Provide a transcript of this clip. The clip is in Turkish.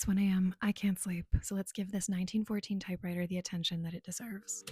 It's 1 a.m. I can't sleep, so let's give this 1914 typewriter the attention that it deserves.